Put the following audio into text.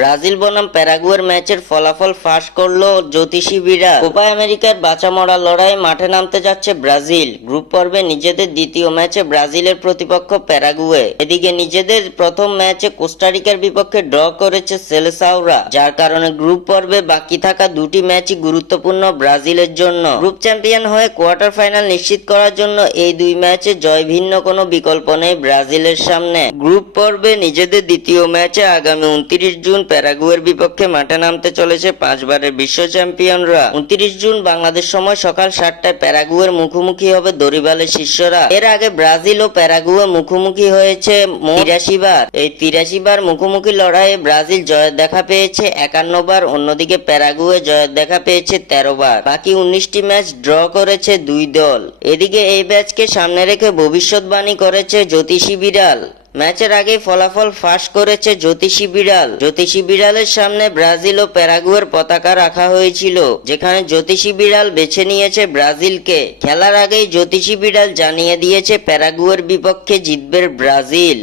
Brazil বনাম প্যারাগুয়ের ম্যাচের ফলাফল ফাঁস করলো জ্যোতিষীবিরা। কোপা আমেরিকার বাঁচা মরা লড়াই মাঠে নামতে যাচ্ছে ব্রাজিল। গ্রুপ পর্বে নিজেদের দ্বিতীয় ম্যাচে ব্রাজিলের প্রতিপক্ষ প্যারাগুয়ে। এদিকে নিজেদের প্রথম ম্যাচে কোস্টারিকার বিপক্ষে ড্র করেছে সেলেসাওরা, যার কারণে গ্রুপ পর্বে বাকি থাকা দুটি ম্যাচই গুরুত্বপূর্ণ ব্রাজিলের জন্য। গ্রুপ চ্যাম্পিয়ন হয়ে কোয়ার্টার ফাইনাল নিশ্চিত করার জন্য এই দুই ম্যাচে জয় ভিন্ন কোনো বিকল্প নেই ব্রাজিলের সামনে। গ্রুপ পর্বে নিজেদের দ্বিতীয় ম্যাচে আগামী 29 জুন প্যারাগুয়ের বিপক্ষে মাঠে নামতে চলেছে পাঁচবারের বিশ্ব চ্যাম্পিয়নরা। 29 জুন বাংলাদেশ সময় সকাল 7টায় প্যারাগুয়ের মুখোমুখি হবে দরিবালের শিষ্যরা। এর আগে ব্রাজিল ও প্যারাগুয়ে মুখোমুখি হয়েছে 83 বার। এই 83 বার মুখোমুখি লড়াইয়ে ব্রাজিল জয়ের দেখা পেয়েছে 51 বার, অন্যদিকে প্যারাগুয়ে জয়ের দেখা পেয়েছে 13 বার। বাকি 19টি ম্যাচ ড্র করেছে দুই দল। এদিকে এই ম্যাচকে সামনে রেখে ভবিষ্যৎবাণী করেছে জ্যোতিষী বিড়াল। ম্যাচের আগে ফলাফল ফাঁস করেছে জ্যোতিষী বিড়াল। জ্যোতিষী বিড়ালের সামনে ব্রাজিল ও প্যারাগুয়ের পতাকা রাখা হয়েছিল, যেখানে জ্যোতিষী বিড়াল বেছে নিয়েছে ব্রাজিলকে। খেলার আগেই জ্যোতিষী বিড়াল জানিয়ে দিয়েছে প্যারাগুয়ের বিপক্ষে জিতবে ব্রাজিল।